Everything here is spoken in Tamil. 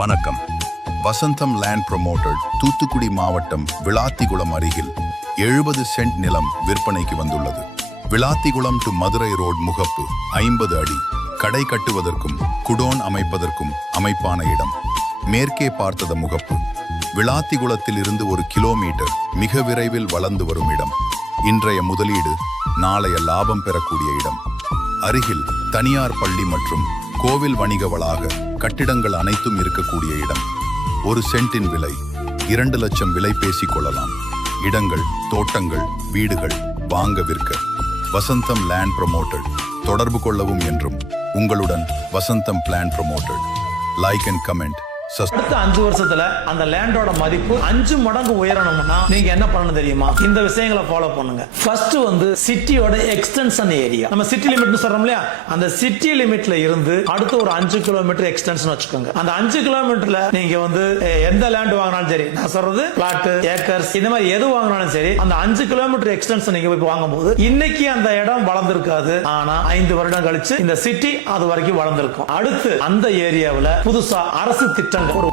வணக்கம். வசந்தம் லேண்ட் ப்ரமோட்டட் தூத்துக்குடி மாவட்டம் விளாத்திகுளம் அருகில் 70 சென்ட் நிலம் விற்பனைக்கு வந்துள்ளது. விளாத்திகுளம் டு மதுரை ரோட் முகப்பு 50 அடி. கடை கட்டுவதற்கும் குடோன் அமைப்பதற்கும் அமைப்பான இடம். மேற்கே பார்த்தத முகப்பு. விளாத்திகுளத்தில் இருந்து 1 கிலோமீட்டர் மிக விரைவில் வளர்ந்து வரும் இடம். இன்றைய முதலீடு நாளைய லாபம் பெறக்கூடிய இடம். அருகில் தனியார் பள்ளி மற்றும் கோவில் வணிக வளாக கட்டிடங்கள் அனைத்தும் இருக்கக்கூடிய இடம். 1 சென்ட்டின் விலை 2 லட்சம் விலை பேசிக் கொள்ளலாம். இடங்கள், தோட்டங்கள், வீடுகள் வாங்க விற்க. Vasantham land promoted. தொடர்பு கொள்ளவும் என்றும் உங்களுடன் Vasantham plan promoted. Like and comment. அடுத்த 5 வருஷத்துல அந்த லேண்டோட மதிப்பு 5 மடங்கு உயரணும்னா நீங்க என்ன பண்ணணும் தெரியுமா? இந்த விஷயங்களை ஃபாலோ பண்ணுங்க. ஃபர்ஸ்ட் சிட்டியோட எக்ஸ்டென்ஷன் ஏரியா. நம்ம சிட்டி லிமிட்னு சொல்றோம் இல்லையா, அந்த சிட்டி லிமிட்ல இருந்து அடுத்து ஒரு 5 கிலோமீட்டர் எக்ஸ்டென்ஷன் வச்சுக்கோங்க. அந்த 5 கிலோமீட்டர்ல நீங்க எந்த லேண்ட் வாங்கினாலும் சரி, நான் சொல்றது பிளாட், ஏக்கர்ஸ், இந்த மாதிரி எது வாங்கினாலும் சரி, அந்த 5 கிலோமீட்டர் எக்ஸ்டென்ஷன் நீங்க போய் வாங்கும்போது இன்னைக்கு அந்த இடம் வளர்ந்திருக்காது. ஆனா 5 வருடம் கழிச்சு இந்த சிட்டி அது வரைக்கும் வளர்ந்திருக்கும். அடுத்து அந்த ஏரியாவில் புதுசா அரசு திட்டம் ஒரு